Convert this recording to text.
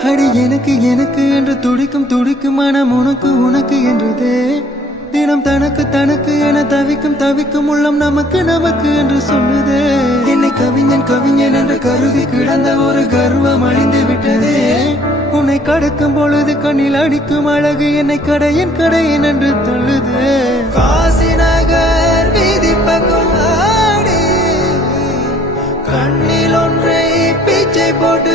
அடி எனக்கு எனக்கு என்று துடிக்கும் துடிக்கும் மனம் உனக்கு உனக்கு என்றதே தினம் தனக்கு தனக்கு என தவிக்கும் தவிக்கும் உள்ளம் நமக்கு நமக்கு என்று சொன்னதே என்னை கவிஞன் கவிஞன் என்று கருதி கிடந்த ஒரு கர்வம் அழிந்து விட்டதே உன்னை கடக்கும் பொழுது கண்ணில் அடிக்கும் அழகு என்னை கடையன் கடையன் என்று தள்ளுதே காசி நகர் வீதி பக்கம் ஆடி கண்ணில் ஒன்றை பீச்சை போட்டு